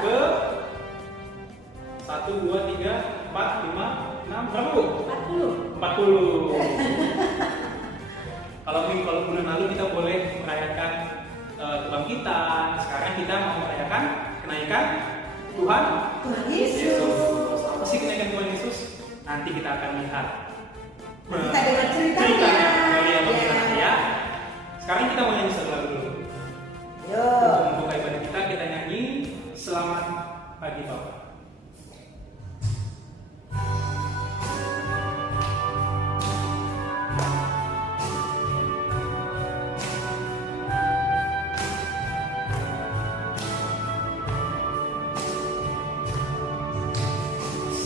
ke 1, 2, 3, 4, 5, 6, berapa Bu? 40. Kalau bulan lalu kita boleh merayakan kebangkitan, sekarang kita mau merayakan kenaikan Tuhan Yesus. Apa sih kenaikan Tuhan Yesus? Nanti kita akan lihat. Kita dengar ceritanya dari yang ya. Sekarang kita mau nyanyi satu lagu dulu. Untuk membuka ibadah kita nyanyi Selamat Pagi Bapak.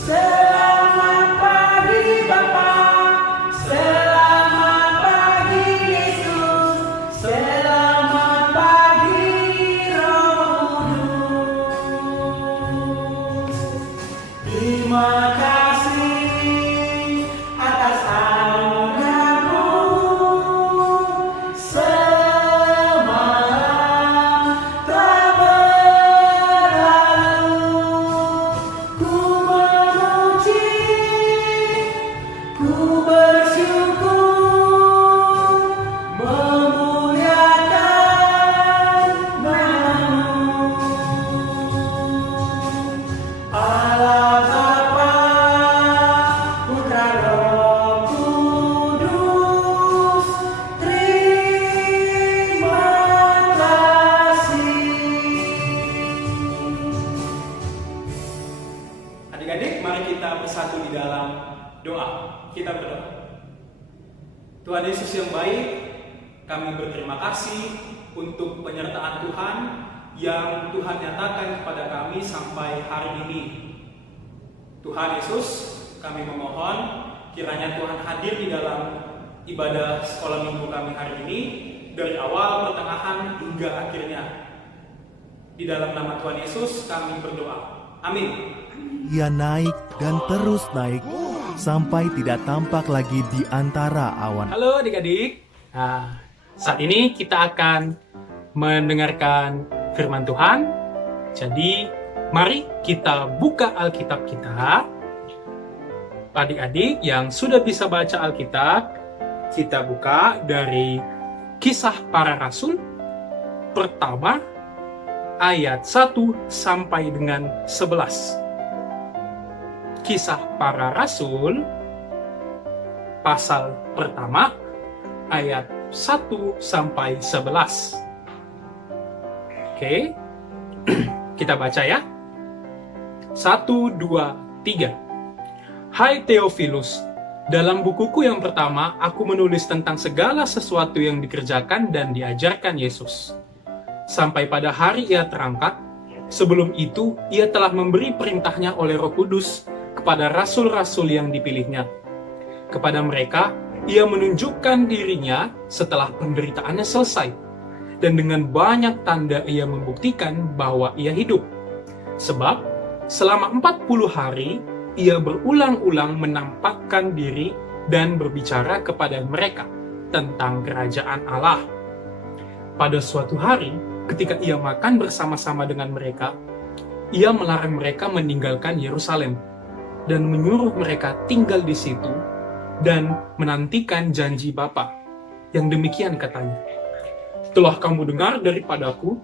Selamat pagi Bapak, selamat pagi Yesus, selamat pagi Roh Kudus. Terima kasih atas anugerah-Mu semalam telah berlalu. Ku bersyukur memuliakan nama-Mu, Allah Bapa, Putra Roh Kudus. Terima kasih. Adik-adik, mari kita bersatu di dalam doa. Kita berdoa. Tuhan Yesus yang baik, kami berterima kasih untuk penyertaan Tuhan yang Tuhan nyatakan kepada kami sampai hari ini. Tuhan Yesus, kami memohon kiranya Tuhan hadir di dalam ibadah sekolah minggu kami hari ini dari awal, pertengahan, hingga akhirnya. Di dalam nama Tuhan Yesus kami berdoa. Amin. Ia naik dan terus naik sampai tidak tampak lagi di antara awan. Halo adik-adik. Nah, saat ini kita akan mendengarkan firman Tuhan. Jadi, mari kita buka Alkitab kita. Adik-adik yang sudah bisa baca Alkitab, kita buka dari Kisah Para Rasul pertama ayat 1 sampai dengan 11. Kisah Para Rasul pasal pertama ayat 1 sampai 11. Oke. Kita baca ya. 1, 2, 3. Hai Theophilus, dalam bukuku yang pertama aku menulis tentang segala sesuatu yang dikerjakan dan diajarkan Yesus sampai pada hari ia terangkat. Sebelum itu ia telah memberi perintahnya oleh Roh Kudus kepada rasul-rasul yang dipilihnya. Kepada mereka, ia menunjukkan dirinya setelah penderitaannya selesai, dan dengan banyak tanda ia membuktikan bahwa ia hidup. Sebab, selama 40 hari, ia berulang-ulang menampakkan diri dan berbicara kepada mereka tentang kerajaan Allah. Pada suatu hari, ketika ia makan bersama-sama dengan mereka, ia melarang mereka meninggalkan Yerusalem dan menyuruh mereka tinggal di situ dan menantikan janji Bapa. Yang demikian katanya, telah kamu dengar daripadaku,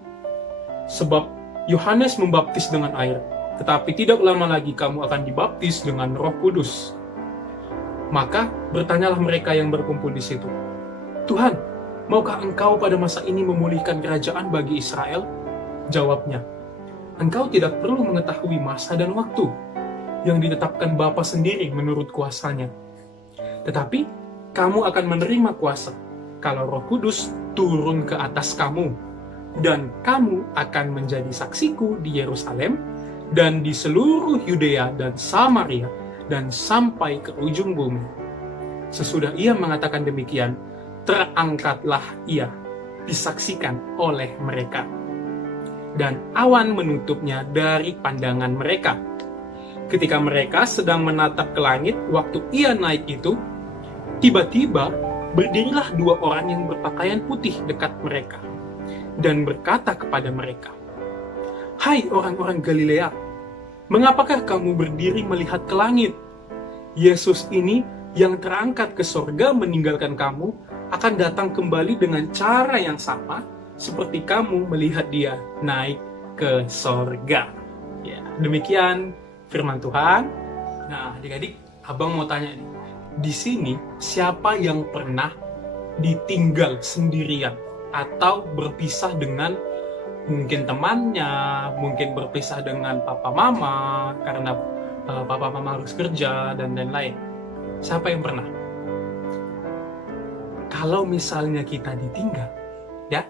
sebab Yohanes membaptis dengan air, tetapi tidak lama lagi kamu akan dibaptis dengan Roh Kudus. Maka bertanyalah mereka yang berkumpul di situ, Tuhan, maukah engkau pada masa ini memulihkan kerajaan bagi Israel? Jawabnya, engkau tidak perlu mengetahui masa dan waktu yang ditetapkan Bapa sendiri menurut kuasanya. Tetapi kamu akan menerima kuasa kalau Roh Kudus turun ke atas kamu, dan kamu akan menjadi saksiku di Yerusalem dan di seluruh Yudea dan Samaria dan sampai ke ujung bumi. Sesudah ia mengatakan demikian, terangkatlah ia, disaksikan oleh mereka, dan awan menutupnya dari pandangan mereka. Ketika mereka sedang menatap ke langit waktu ia naik itu, tiba-tiba berdirilah dua orang yang berpakaian putih dekat mereka, dan berkata kepada mereka, "Hai orang-orang Galilea, mengapakah kamu berdiri melihat ke langit? Yesus ini yang terangkat ke sorga meninggalkan kamu akan datang kembali dengan cara yang sama seperti kamu melihat dia naik ke sorga." Ya, demikian firman Tuhan. Nah, adik-adik, abang mau tanya nih. Di sini siapa yang pernah ditinggal sendirian atau berpisah dengan mungkin temannya, mungkin berpisah dengan papa mama karena papa mama harus kerja dan lain-lain? Siapa yang pernah? Kalau misalnya kita ditinggal, ya,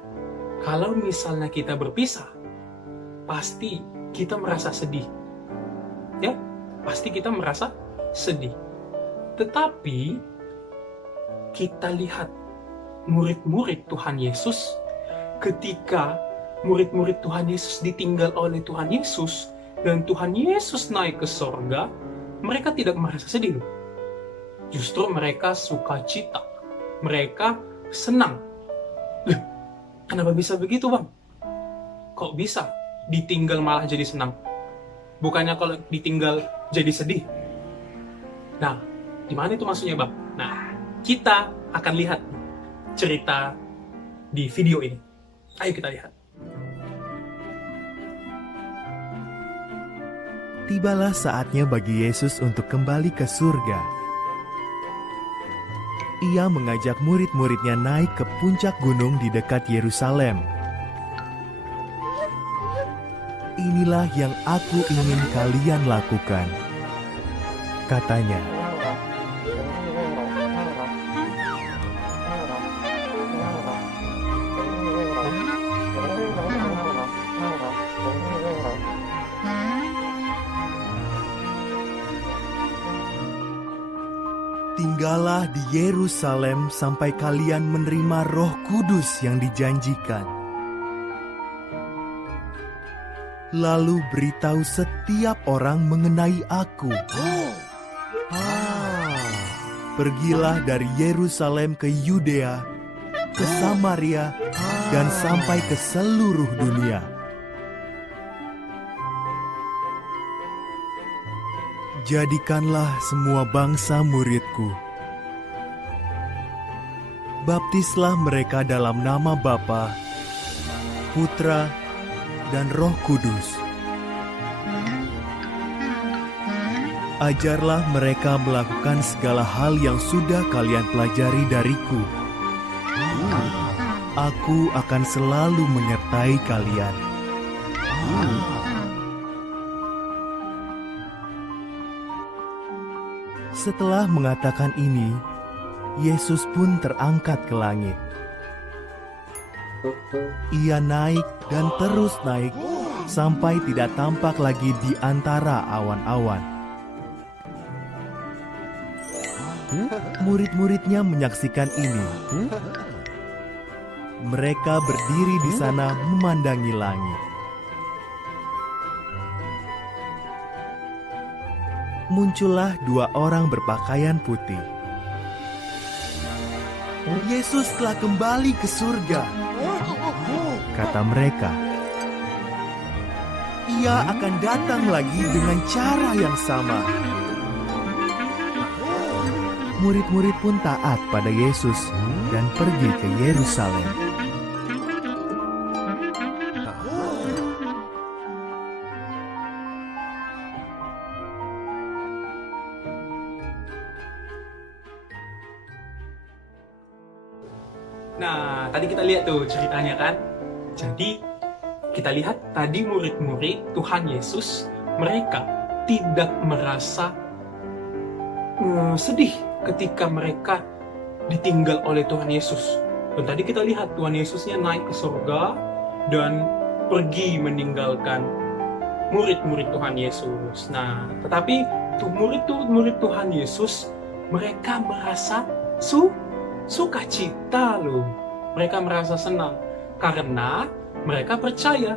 kalau misalnya kita berpisah, pasti kita merasa sedih. Ya, pasti kita merasa sedih. Tetapi kita lihat murid-murid Tuhan Yesus, ketika murid-murid Tuhan Yesus ditinggal oleh Tuhan Yesus dan Tuhan Yesus naik ke sorga, mereka tidak merasa sedih loh. Justru mereka sukacita, mereka senang. Loh, kenapa bisa begitu, Bang? Kok bisa ditinggal malah jadi senang? Bukannya kalau ditinggal jadi sedih? Nah, di mana itu maksudnya, Bang? Nah, kita akan lihat cerita di video ini. Ayo kita lihat. Tibalah saatnya bagi Yesus untuk kembali ke surga. Ia mengajak murid-muridnya naik ke puncak gunung di dekat Yerusalem. "Inilah yang aku ingin kalian lakukan," katanya. "Tinggallah di Yerusalem sampai kalian menerima Roh Kudus yang dijanjikan. Lalu beritahu setiap orang mengenai aku. Pergilah dari Yerusalem ke Yudea, ke Samaria, dan sampai ke seluruh dunia. Jadikanlah semua bangsa muridku. Baptislah mereka dalam nama Bapa, Putra, dan Roh Kudus. Ajarlah mereka melakukan segala hal yang sudah kalian pelajari dariku. Aku akan selalu menyertai kalian." Setelah mengatakan ini, Yesus pun terangkat ke langit. Ia naik dan terus naik sampai tidak tampak lagi di antara awan-awan. Murid-muridnya menyaksikan ini. Mereka berdiri di sana memandangi langit. Muncullah dua orang berpakaian putih. "Yesus telah kembali ke surga," kata mereka. "Ia akan datang lagi dengan cara yang sama." Murid-murid pun taat pada Yesus dan pergi ke Yerusalem. Nah, tadi kita lihat tuh ceritanya kan. Jadi, kita lihat tadi murid-murid Tuhan Yesus, mereka tidak merasa sedih ketika mereka ditinggal oleh Tuhan Yesus. Dan tadi kita lihat Tuhan Yesusnya naik ke surga dan pergi meninggalkan murid-murid Tuhan Yesus. Nah, tetapi murid Tuhan Yesus, mereka merasa sukacita loh. Mereka merasa senang karena mereka percaya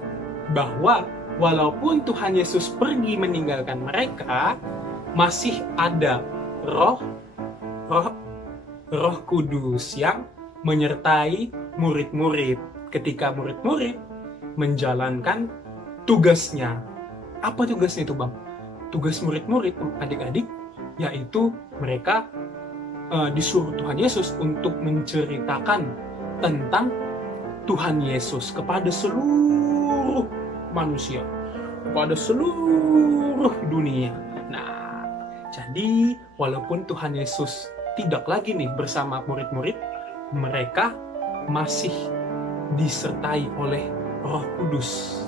bahwa walaupun Tuhan Yesus pergi meninggalkan mereka, masih ada Roh Kudus yang menyertai murid-murid ketika murid-murid menjalankan tugasnya. Apa tugasnya itu, Bang? Tugas murid-murid, adik-adik, yaitu mereka disuruh Tuhan Yesus untuk menceritakan tentang Tuhan Yesus kepada seluruh manusia, kepada seluruh dunia. Nah, jadi walaupun Tuhan Yesus tidak lagi nih bersama murid-murid, mereka masih disertai oleh Roh Kudus.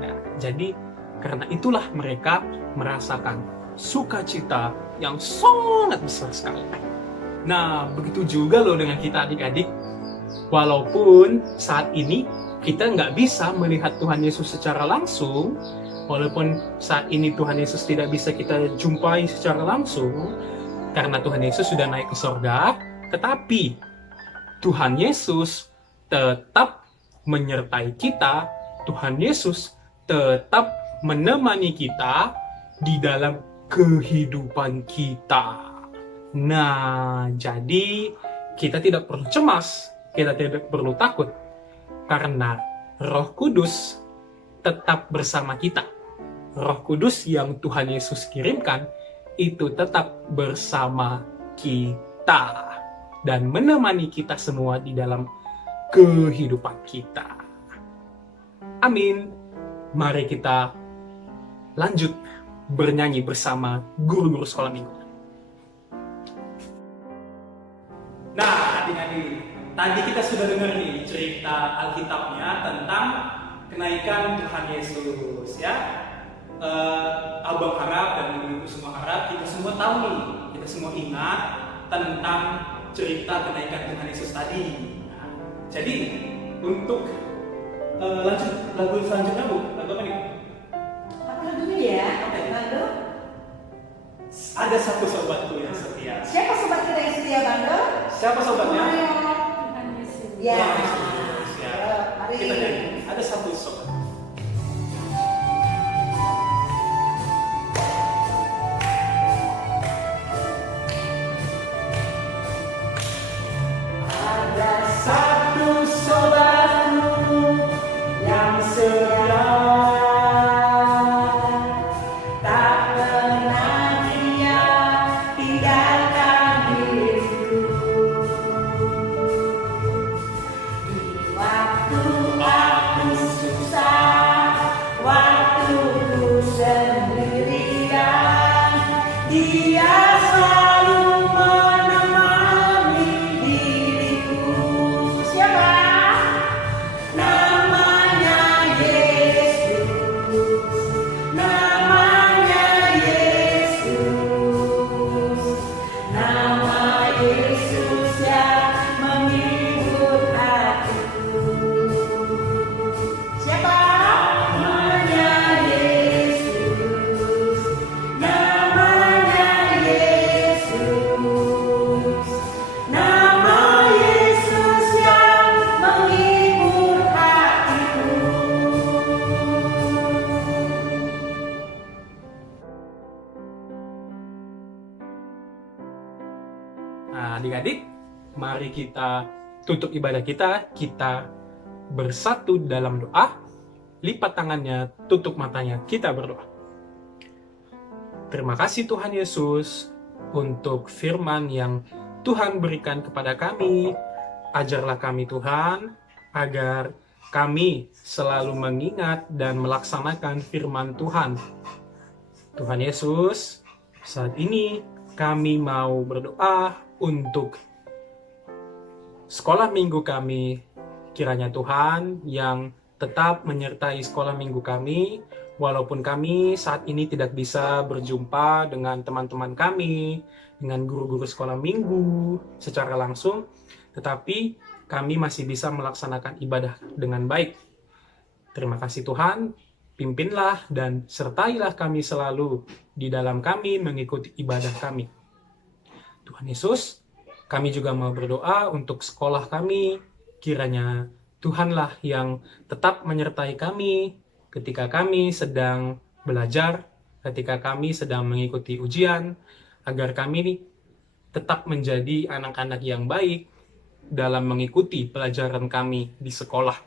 Nah, jadi karena itulah mereka merasakan sukacita yang sangat besar sekali. Nah, begitu juga loh dengan kita adik-adik. Walaupun saat ini kita nggak bisa melihat Tuhan Yesus secara langsung, walaupun saat ini Tuhan Yesus tidak bisa kita jumpai secara langsung, karena Tuhan Yesus sudah naik ke surga, tetapi Tuhan Yesus tetap menyertai kita, Tuhan Yesus tetap menemani kita di dalam kehidupan kita. Nah, jadi kita tidak perlu cemas, kita tidak perlu takut, karena Roh Kudus tetap bersama kita. Roh Kudus yang Tuhan Yesus kirimkan itu tetap bersama kita dan menemani kita semua di dalam kehidupan kita. Amin. Mari kita lanjut bernyanyi bersama guru-guru sekolah minggu. Nah, adik-adik, tadi kita sudah dengar nih cerita Alkitabnya tentang kenaikan Tuhan Yesus, ya. Abang harap dan ibu semua harap kita semua tahu nih, kita semua ingat tentang cerita kenaikan Tuhan Yesus tadi. Nah, jadi untuk lanjut lagu selanjutnya, Bu, lagu apa nih? Apa dulu ya? Oke. Bando? Ada satu sobatku yang setia. Siapa sobat kita yang setia, Bando? Siapa sobatnya? Ya. Ya. Mari. Kita nyanyi. Ada satu sobat. Ada satu sobatku yang setia, tak pernah dia tinggalkan diriku. Di waktu aku susah, waktu ku sendirian, dia selalu menemani diriku. Siapa? Namanya Yesus. Namanya Yesus. Nama Yesus yang menghibur hatiku. Siapa? Namanya Yesus. Namanya Yesus. Nama Yesus yang menghibur hatiku. Nah, adik-adik, mari kita tutup ibadah kita bersatu dalam doa, lipat tangannya, tutup matanya, kita berdoa. Terima kasih Tuhan Yesus untuk firman yang Tuhan berikan kepada kami. Ajarlah kami Tuhan, agar kami selalu mengingat dan melaksanakan firman Tuhan. Tuhan Yesus, saat ini kami mau berdoa untuk sekolah minggu kami. Kiranya Tuhan yang tetap menyertai sekolah minggu kami, walaupun kami saat ini tidak bisa berjumpa dengan teman-teman kami, dengan guru-guru sekolah minggu secara langsung, tetapi kami masih bisa melaksanakan ibadah dengan baik. Terima kasih Tuhan, pimpinlah dan sertailah kami selalu di dalam kami mengikuti ibadah kami. Tuhan Yesus, kami juga mau berdoa untuk sekolah kami. Kiranya Tuhanlah yang tetap menyertai kami ketika kami sedang belajar, ketika kami sedang mengikuti ujian, agar kami tetap menjadi anak-anak yang baik dalam mengikuti pelajaran kami di sekolah.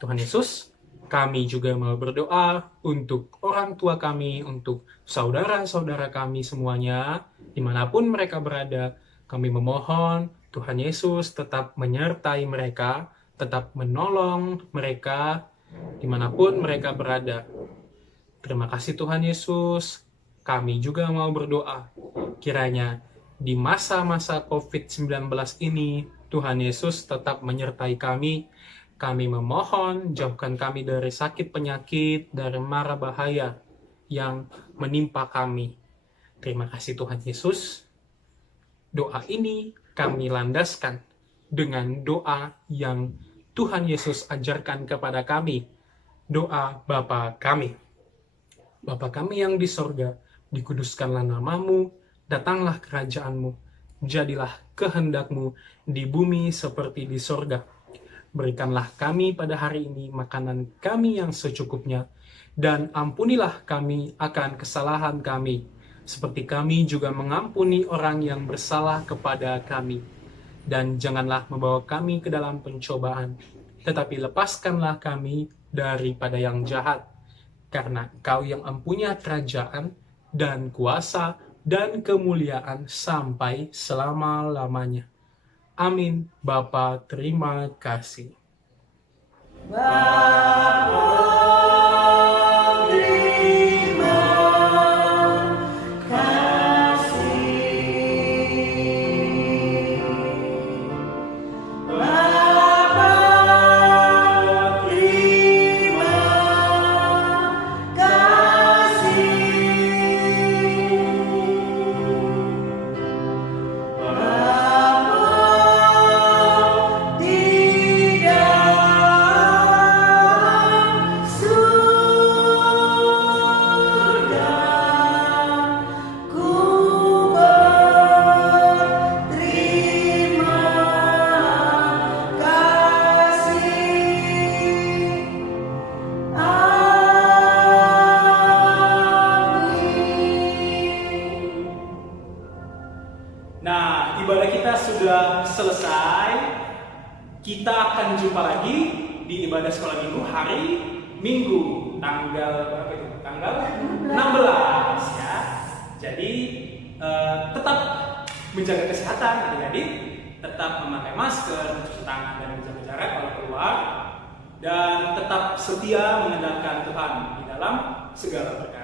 Tuhan Yesus, Kami juga mau berdoa untuk orang tua kami, untuk saudara-saudara kami semuanya, dimanapun mereka berada. Kami memohon Tuhan Yesus tetap menyertai mereka, tetap menolong mereka, dimanapun mereka berada. Terima kasih Tuhan Yesus. Kami juga mau berdoa, kiranya di masa-masa COVID-19 ini, Tuhan Yesus tetap menyertai kami. Kami memohon, jauhkan kami dari sakit penyakit, dari mara bahaya yang menimpa kami. Terima kasih Tuhan Yesus. Doa ini kami landaskan dengan doa yang Tuhan Yesus ajarkan kepada kami. Doa Bapa kami. Bapa kami yang di sorga, dikuduskanlah namamu, datanglah kerajaanmu, jadilah kehendakmu di bumi seperti di sorga. Berikanlah kami pada hari ini makanan kami yang secukupnya, dan ampunilah kami akan kesalahan kami, seperti kami juga mengampuni orang yang bersalah kepada kami. Dan janganlah membawa kami ke dalam pencobaan, tetapi lepaskanlah kami daripada yang jahat. Karena Engkau yang mempunyai kerajaan dan kuasa dan kemuliaan sampai selama-lamanya. Amin. Bapa, terima kasih. Nah, ibadah kita sudah selesai. Kita akan jumpa lagi di ibadah sekolah minggu hari Minggu tanggal berapa itu? Tanggal 16 ya. Jadi tetap menjaga kesehatan adik-adik, tetap memakai masker, mencuci tangan dan menjaga jarak kalau keluar, dan tetap setia mengandalkan Tuhan di dalam segala perkara.